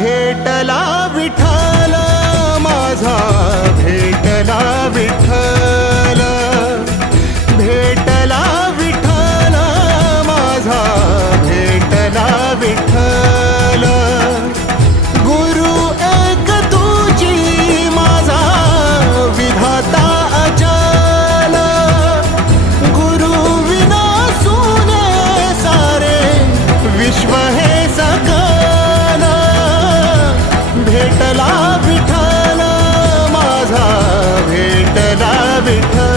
भेटला विठ्ठल माझा, भेटला विठ्ठल, भेटला विठ्ठल माझा, भेटला विठ्ठल. गुरु एक तुझी माझा विधाता अचल, गुरु विना सुने सारे विश्व हे सकल. भेटला विठ्ठल माझा, भेटला विठ्ठल.